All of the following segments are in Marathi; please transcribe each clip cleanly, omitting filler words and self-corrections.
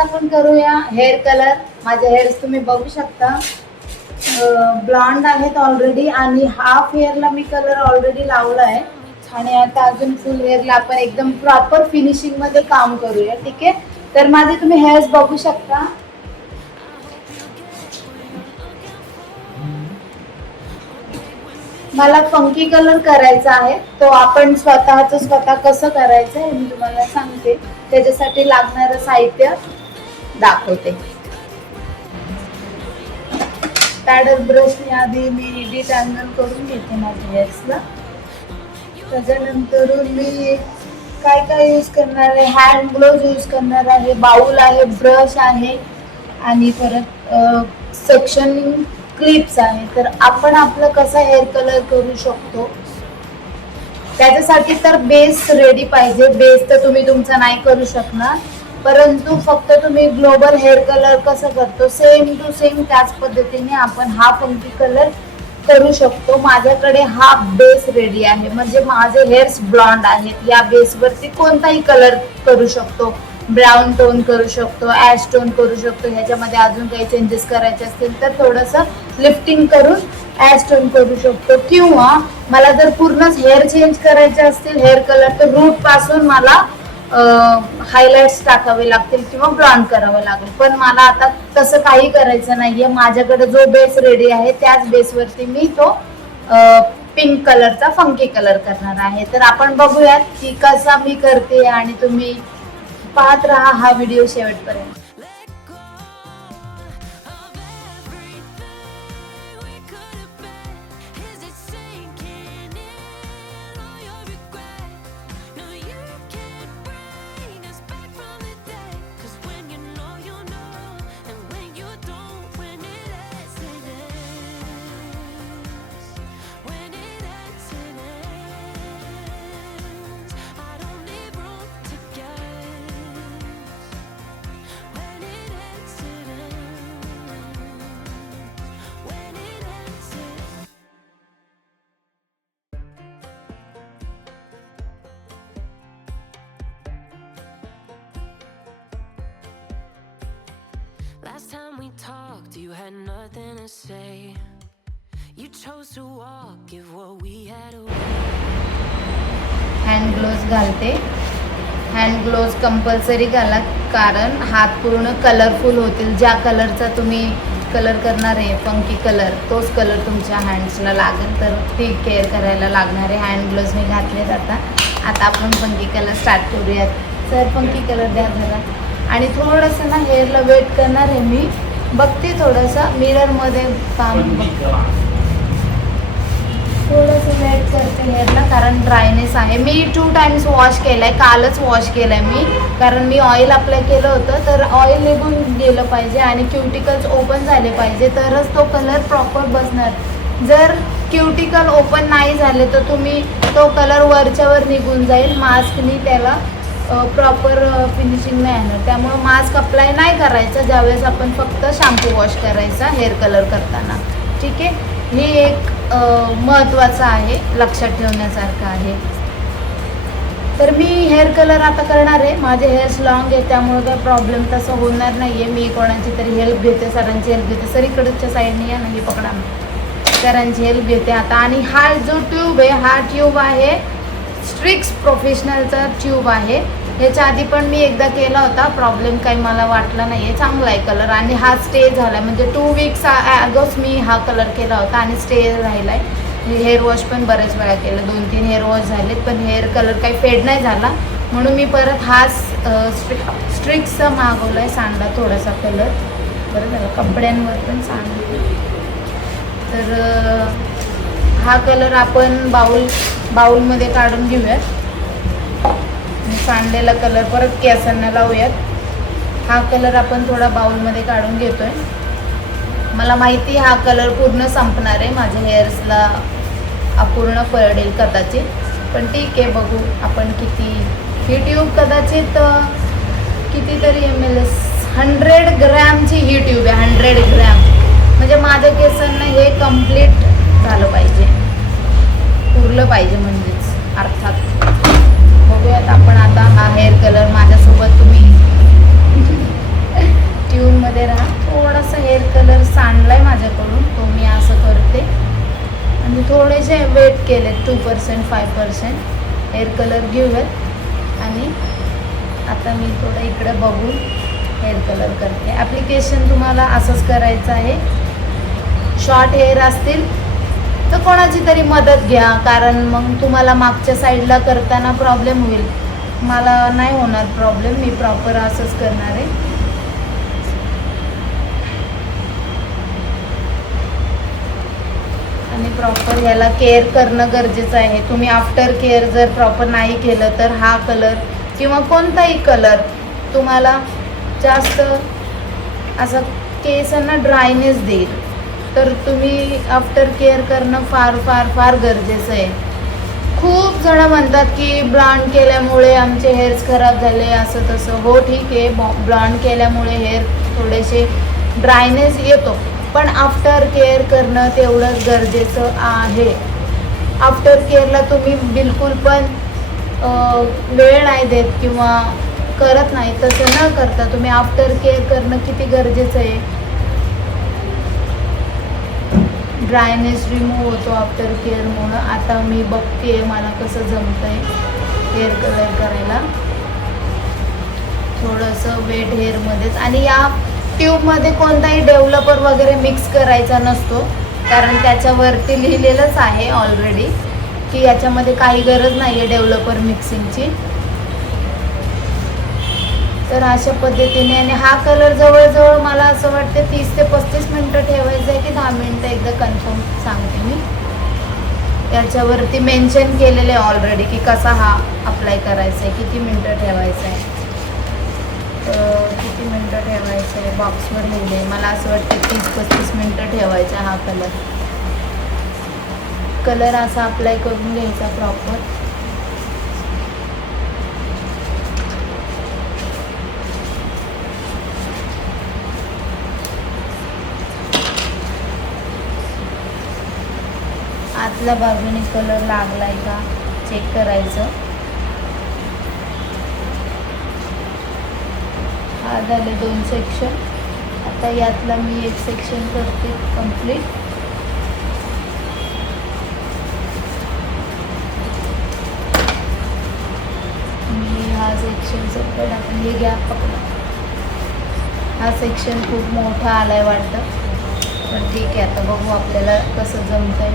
आपण करूया हेअर कलर. माझे हेअर्स तुम्ही बघू शकता ब्लॉन्ड आहेत ऑलरेडी आणि हाफ हेअरला मी कलर ऑलरेडी लावला आहे आणि आता अजून फुल हेअरला आपण एकदम प्रॉपर फिनिशिंग मध्ये काम करूया. ठीक आहे, तर माझे तुम्ही हेअर्स बघू शकता. मला फंकी कलर करायचा आहे, तो आपण स्वतः कसं करायचं हे मी तुम्हाला सांगते. त्याच्यासाठी लागणारं साहित्य दाखवते. पॅडल ब्रशने आधी मी डिटॅंगल करून घेते माझ्या हेअर्सला. त्याच्यानंतर मी काय काय यूज करणार आहे, हँड ग्लोव्ज यूज करणार आहे, बाउल आहे, ब्रश आहे आणि परत सेक्शनिंग क्लिप्स आहे. तर आपण आपलं कसं हेअर कलर करू शकतो त्याच्यासाठी तर बेस रेडी पाहिजे. बेस तर तुम्ही तुमचा नाही करू शकणार, परंतु फक्त तुम्ही ग्लोबल हेअर कलर कसं करतो सेम टू सेम त्याच पद्धतीने आपण हा फंकी कलर करू शकतो. माझ्याकडे हा बेस रेडी आहे, म्हणजे माझे हेअर्स ब्लॉन्ड आहेत. या बेसवरती कोणताही कलर करू शकतो. ब्राऊन टोन करू शकतो, ॲश टोन करू शकतो. ह्याच्यामध्ये अजून काही चेंजेस करायचे असतील तर थोडंसं लिफ्टिंग करून ॲश टोन करू शकतो. किंवा मला जर पूर्णच हेअर चेंज करायचे असतील हेअर कलर तर रूट पासून मला हायलाइट्स टाकावे लागतील किंवा ब्लॉन्ड करावं लागेल. पण मला आता तसं काही करायचं नाहीये. माझ्याकडे जो बेस रेडी आहे त्याच बेसवरती मी तो पिंक कलरचा फंकी कलर करणार आहे. तर आपण बघूयात की कसा मी करते आणि तुम्ही पाहत राहा हा व्हिडिओ शेवटपर्यंत. Last time we talked, you had nothing to say. You chose to walk, give what we had away. Hand gloves घालते. हँड ग्लोव्ज कंपल्सरी घाला, कारण हात पूर्ण कलरफुल होतील. ज्या कलरचा तुम्ही कलर करणार आहे फंकी कलर तोच कलर तुमच्या हँड्सला लागेल. तर ती केअर करायला लागणार आहे. हँड ग्लोव्ज मी घातले जातात. आता आपण फंकी कलर स्टार्ट करूयात. सर फंकी कलर द्या जरा. आणि थोडंसं ना हेअरला वेट करणार आहे मी. बघते थोडंसं मिररमध्ये काम थोडंसं वेट करते हेअरला, कारण ड्रायनेस आहे. मी 2 टाइम्स वॉश केलं आहे, कालच वॉश केलं आहे मी, कारण मी ऑइल अप्लाय केलं होतं. तर ऑइल निघून गेलं पाहिजे आणि क्युटिकल्स ओपन झाले पाहिजे तरच तो कलर प्रॉपर बसणार. जर क्युटिकल ओपन नाही झाले तर तुम्ही तो कलर वरच्यावर निघून जाईल. मास्कनी त्याला प्रॉपर फिनिशिंग नाही येणार. त्यामुळं मास्क अप्लाय नाही करायचं ज्यावेळेस आपण फक्त शॅम्पू वॉश करायचा हेअर कलर करताना. ठीक आहे, हे एक महत्त्वाचं आहे, लक्षात ठेवण्यासारखं आहे. तर मी हेअर कलर आता करणार आहे. माझे हेअर्स लॉंग आहे त्यामुळे काही प्रॉब्लेम तसं होणार नाही आहे. मी कोणाची तरी हेल्प घेते, सरांची हेल्प घेते. सर इकडच्या साईडने या नाही पकडा, सरांची हेल्प घेते आता. आणि हा जो ट्यूब आहे हा ट्यूब आहे स्ट्रिक्स प्रोफेशनलचा ट्यूब आहे. ह्याच्या आधी पण मी एकदा केला होता, प्रॉब्लेम काही मला वाटला नाही आहे. चांगला आहे कलर आणि हा स्टे झाला, म्हणजे 2 वीक्स अगोच मी हा कलर केला होता आणि स्टे राहिला आहे. हेअर वॉश पण बरेच वेळा केलं, 2-3 हेअर वॉश झालेत पण हेअर कलर काही फेड नाही झाला. म्हणून मी परत हा स्ट्रिक्सचा मागवला आहे, सांडला थोडासा कलर. बरं झालं, कपड्यांवर पण सांडला. तर हा कलर आपण बाउलमध्ये काढून घेऊयात. सांडलेला कलर परत केसांना लावूयात. हा कलर आपण थोडा बाउलमध्ये काढून घेतोय. मला माहिती हा कलर पूर्ण संपणार आहे, माझ्या हेअर्सला अपूर्ण पडेल कदाचित, पण ठीक आहे, बघू आपण किती. ही ट्यूब कदाचित कितीतरी ml 100 ग्रॅमची ही ट्यूब आहे. 100 ग्रॅम म्हणजे माझ्या केसांना हे कम्प्लीट झालं पाहिजे, पुरलं पाहिजे म्हणजेच अर्थात. बघूयात आपण आता हा हेअर कलर माझ्यासोबत तुम्ही केले 2% 5% हेअर कलर घेऊयात आणि आता मी थोडं इकडं बघून हेअर कलर करते. ॲप्लिकेशन तुम्हाला असंच करायचं आहे. शॉर्ट हेअर असतील तर कोणाची तरी मदत घ्या, कारण मग तुम्हाला मागच्या साईडला करताना प्रॉब्लेम होईल. मला नाही होणार प्रॉब्लेम, मी प्रॉपर असंच करणार आहे. आणि प्रॉपर ह्याला केअर करणं गरजेचं आहे. तुम्ही आफ्टर केअर जर प्रॉपर नाही केलं तर हा कलर किंवा कोणताही कलर तुम्हाला जास्त असं केसांना ड्रायनेस देईल. तर तुम्ही आफ्टर केअर करणं फार फार फार गरजेचं आहे. खूप जण म्हणतात की ब्लॉन्ड केल्यामुळे आमचे हेअर्स खराब झाले असं तसं. हो ठीक आहे, ब्लॉन्ड केल्यामुळे हेअर थोडेसे ड्रायनेस येतो, पण आफ्टर केअर करणं तेवढंच गरजेचं आहे. आफ्टर केअरला तुम्ही बिलकुल पण वेळ नाही देत किंवा करत नाही, तसं न करता तुम्ही आफ्टर केअर करणं किती गरजेचं आहे. ड्रायनेस रिमूव्ह होतो आफ्टर केअरमुळं. आता मी बघते मला कसं जमतं आहे हेअर कलर करायला. थोडंसं वेट हेअरमध्येच, आणि या ट्यूबमध्ये कोणताही डेव्हलपर वगैरे मिक्स करायचा नसतो, कारण त्याच्यावरती लिहिलेलंच आहे ऑलरेडी की याच्यामध्ये काही गरज नाही आहे डेव्हलपर मिक्सिंगची. तर अशा पद्धतीने, आणि हा कलर जवळजवळ मला असं वाटते 30 ते 35 मिनटं ठेवायचं आहे की 10 मिनटं, एकदा कन्फर्म सांगते मी. याच्यावरती मेन्शन केलेलं आहे ऑलरेडी की कसा हा अप्लाय करायचा आहे, किती मिनटं ठेवायचं आहे. तर किती मिनटं ठेवायचं आहे बॉक्सवर लिहिले आहे. मला असं वाटतं 30-35 मिनटं ठेवायचा हा कलर असा अप्लाय करून घ्यायचा प्रॉपर. आतल्या बाजूने कलर लागलाय का चेक करायचं. हा झाले 2 सेक्शन. आता यातला मी एक सेक्शन करते कंप्लीट. मी हा सेक्शन सगळं टाकून हे गॅप पकडा. हा सेक्शन खूप मोठा आलाय वाटतं, पण ठीक आहे, आता बघू आपल्याला कसं जमतंय.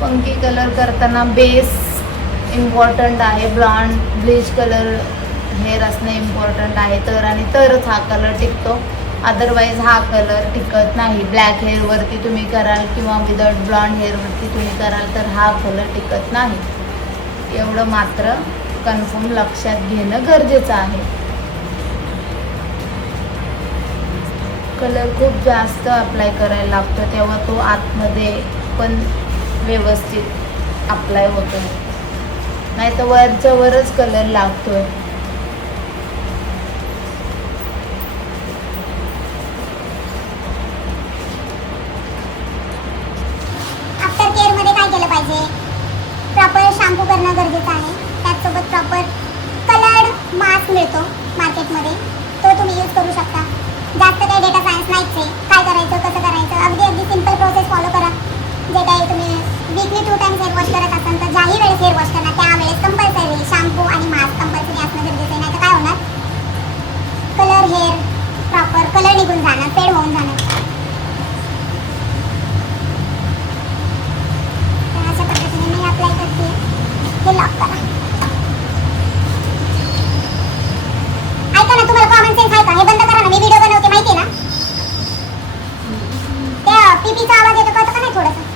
फंकी कलर करताना बेस इम्पॉर्टंट आहे. ब्लॉन्ड ब्लीच कलर हेअर असणं इम्पॉर्टंट आहे, तर आणि तरच हा कलर टिकतो. अदरवाईज हा कलर टिकत नाही. ब्लॅक हेअरवरती तुम्ही कराल किंवा विदाउट ब्लॉन्ड हेअरवरती तुम्ही कराल तर हा कलर टिकत नाही. एवढं मात्र कन्फर्म लक्षात घेणं गरजेचं आहे. कलर खूप जास्त अप्लाय करायला लागतो, तेव्हा तो आतमध्ये पण व्यवस्थित अप्लाय होतो, नाही तर वरच्या वरच कलर लागतोय. आफ्टर केअर मध्ये काय केलं पाहिजे? प्रॉपर शॅम्पू करणं गरजेचं आहे. त्याचसोबत प्रॉपर कलर्ड मास्क मिळतो मार्केटमध्ये, तो तुम्ही यूज करू शकता. जास्त काही डेटा सायन्स नाहीच आहे. काय करायचं, कसं करायचं, अगदी सिम्पल प्रोसेस फॉलो करा. जे काही तुम्ही वीकली 2 टाइम्स हेअर वॉश करत असाल तर ज्याही वेळेस हेअर वॉश करणार त्यावेळेस कंपल्सरी शॅम्पू आणि मास्क कंपल्सरी असणं गरजेचं आहे. नाही तर काय होणार, कलर हेअर प्रॉपर कलर निघून जाणार, फेड होऊन जाणार. तर अशा पद्धतीने मी अप्लाय करते. हे लॉक करा. ऐका ना, तुम्हाला कॉमन सेन्स आहे का? हे बंद करा ना, मी व्हिडिओ बनवते माहिती आहे ना. त्या पीपीचा आवाज येतो, कळतं का नाही थोडंसं?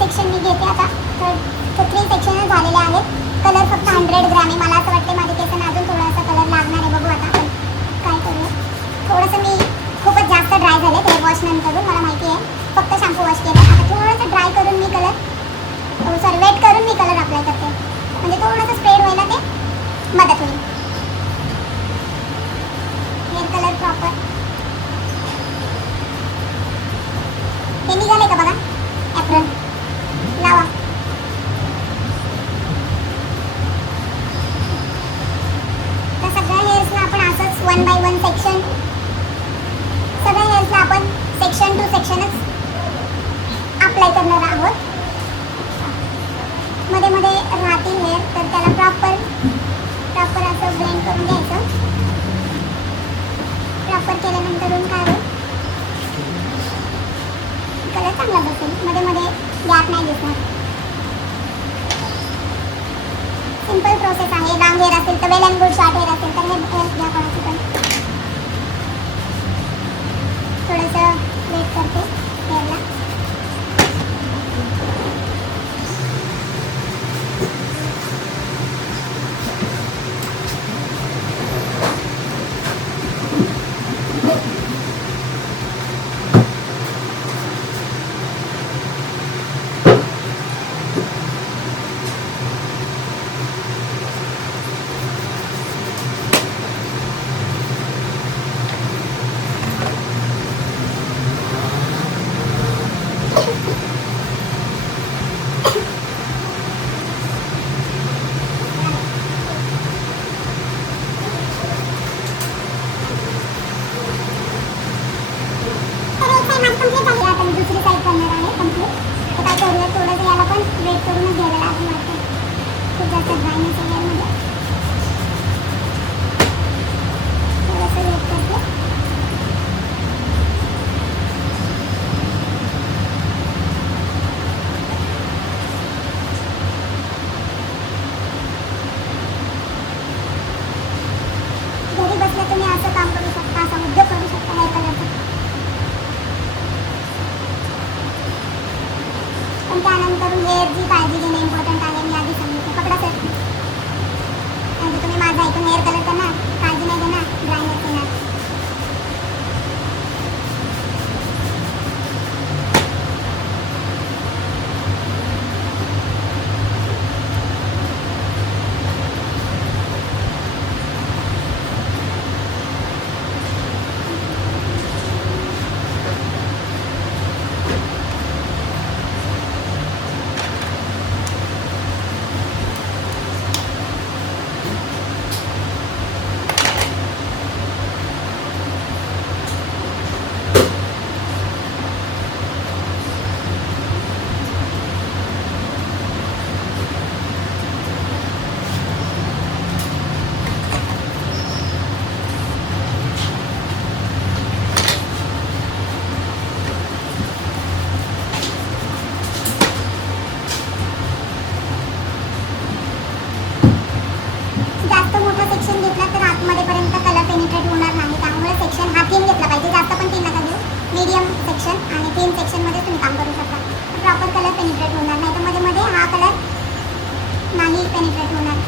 सेक्शन मी घेते आता. तर 3 सेक्शन झालेले आहेत. कलर फक्त 100 ग्रॅम आहे. मला असं वाटतं माझ्या केसांना अजून थोडासा कलर लागणार आहे. बघू आता आपण काय करूया. थोडंसं मी खूपच जास्त ड्राय झाले हेअर वॉश नंतरून, मला माहिती आहे. फक्त शॅम्पू वॉश केलं. आता थोडंसं ड्राय करून मी वेट करून मी कलर अप्लाय करते, म्हणजे थोडंसं स्प्रेड व्हायला ते मदत होईल. हेअर कलर प्रॉपर हे निघाले का बघा. एप्रन लावा. प्रॉपर केल्यानंतर काय होईल, कलर चांगला बसेल, मध्ये मध्ये गॅप नाही दिसणार. सिंपल प्रोसेस आहे. लॉंग हेअर असेल तर वेल अँड गुड, शॉर्ट हेअर असेल तर हे हेअर घ्या कोणाची पण. थोडंसं वेट करते हेअरला. दुसरी साईड करणार आहे कंप्लीट. तर काय करूया, थोडंसं याला पण वेट करूनच घ्यायला लागेल वाटतं. खूप जास्त ड्रायनेस आहे हेअरमध्ये. थोडंसं वेट करते. घरी बसल्या तुम्ही असं काम करू शकता, असा उद्योग करू शकता हेअर कलरचा. पण त्यानंतर हेअरची काळजी घेणे इम्पॉर्टंट आहे. मी आधी सांगितलं कपडा सेट. म्हणजे तुम्ही माझा ऐकून हेअर कलर करणार, काळजी नाही घेणार, ड्रायनेस येणार. जास्त मोठा सेक्शन घेतला तर आतमध्ये पर्यंत कलर पेनिट्रेट होणार नाही. त्यामुळे सेक्शन हा थिन घेतला पाहिजे. जास्त पण थिन नका घेऊ. मीडियम सेक्शन आणि थिन सेक्शनमध्ये तुम्ही काम करू शकता. प्रॉपर कलर पेनिट्रेट होणार नाही. तर मध्ये मध्ये हा कलर नाही पेनिट्रेट होणार.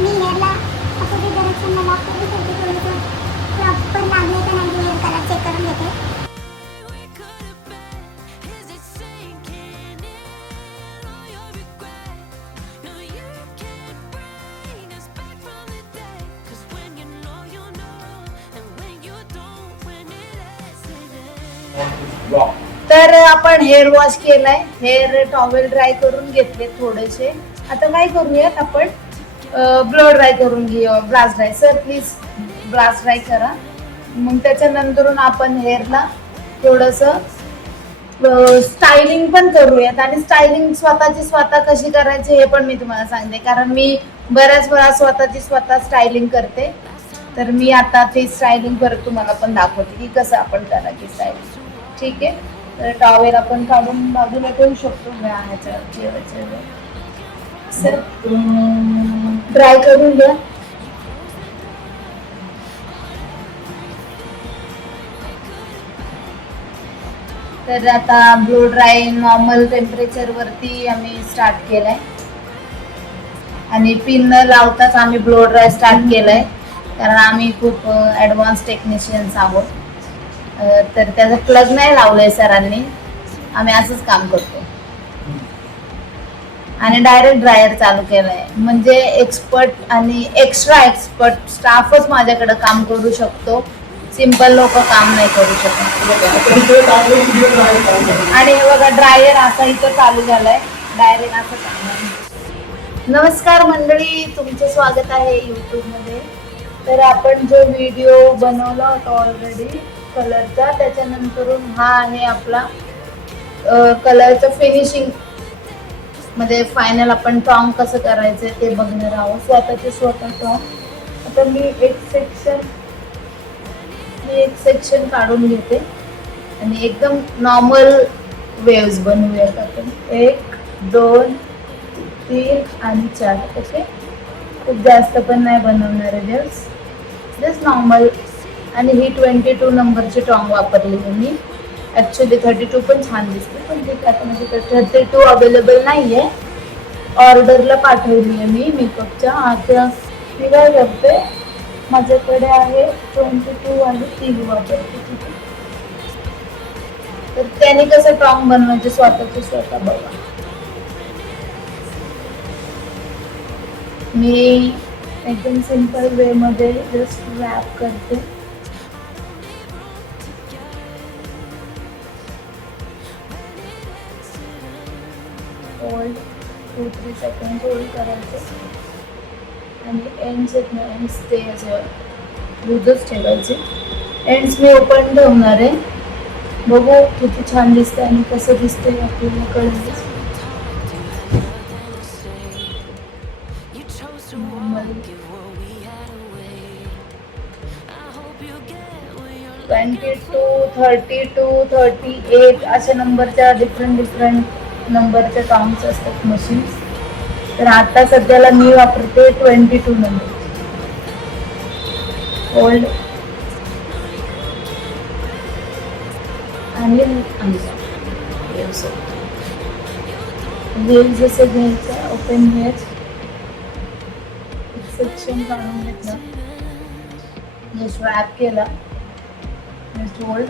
मी हेअरला अपोजिट डायरेक्शनला लॉक करून ठेवते. थोडंसं प्रॉपर लागले का नाही हेअर कलर चेक करून घेते. We could have been. Is it sinking in all your regret? No, you can't bring us back from the dead. 'Cause when you know, and when you don't, when it ends, it ends. तर आपण हेअर वॉश केलाय. हेअर टॉवेल ड्राय करून घेतले थोडेसे. आता काय करूयात आपण, ब्लो ड्राय करून घेऊया. Blast dry. Sir please blast dry करा. मग त्याच्यानंतरून आपण हेअरला थोडंसं स्टायलिंग पण करूयात. आणि स्टायलिंग स्वतःची स्वतः कशी करायची हे पण मी तुम्हाला सांगते, कारण मी बऱ्याच वेळा स्वतःची स्वतः स्टायलिंग करते. तर मी आता ते स्टायलिंग परत तुम्हाला पण दाखवते की कसं आपण करायची स्टायलिंग. ठीक आहे. तर टॉवेल आपण काढून बाजूला ठेवू शकतो. सर ड्राय करून घ्या. तर आता ब्लो ड्राय नॉर्मल टेम्परेचर वरती आम्ही स्टार्ट केलाय आणि पिन न लावताच आम्ही ब्लो ड्राय स्टार्ट केलाय, कारण आम्ही खूप ॲडव्हान्स टेक्निशियन्स आहोत. तर त्याचं प्लग नाही लावलंय सरांनी. आम्ही असंच काम करतो आणि डायरेक्ट ड्रायर चालू केलाय. म्हणजे एक्सपर्ट आणि एक्स्ट्रा एक्सपर्ट स्टाफच माझ्याकडे काम करू शकतो. सिंपल लोक काम नाही करू शकत. आणि हे बघा ड्रायर असा इथं चालू झालाय. डायरेक्ट असं काम. नमस्कार मंडळी, तुमचं स्वागत आहे यूट्यूबमध्ये. तर आपण जो व्हिडिओ बनवला होता ऑलरेडी कलरचा, त्याच्यानंतरून हा आहे आपला कलरचं फिनिशिंग मध्ये फायनल आपण टॉंग कसं करायचं ते बघणार आहोत. स्वतः टॉंग आता मी एक सेक्शन काढून घेते आणि एकदम नॉर्मल वेव्स बनवूयात आपण. 1 2 3 आणि 4. ओके, खूप जास्त पण नाही बनवणार आहे वेव्स, जस्ट नॉर्मल. आणि ही 22 नंबरची टॉंग वापरली आहे मी. ॲक्च्युली 32 पण छान दिसते, पण ठीक आहे. आता माझ्याकडे 32 अवेलेबल नाही आहे, ऑर्डरला पाठवली आहे मी मेकअपच्या. आता मी काय करते, माझ्याकडे आहे 22 आणि 3 वापरते. ठीक आहे, तर त्याने कसं टॉंग बनवायचे स्वतः बघा. मी एकदम सिंपल वे मध्ये जस्ट रॅप करते. होल्ड 2-3 सेकंड होल्ड करायचे आणि एंड्स ते असे लूजच ठेवायचे. एंड्स मी ओपन ठेवणार आहे. बघू किती छान दिसते आणि कसं दिसतंय आपल्याला कळेल. You chose to walk it what we had away. I hope you get what you're 22, 32, 38 अशा नंबरच्या डिफरंट नंबरच्या टॉंग्स असतात मशीन्स. तर आता सध्याला मी वापरते 22 नंबर. होल्ड आणि वेव्स जसं घ्यायचं. ओपन हेअर सेक्शन काढून घेतलं, जस्ट रॅप केला, जस्ट होल्ड.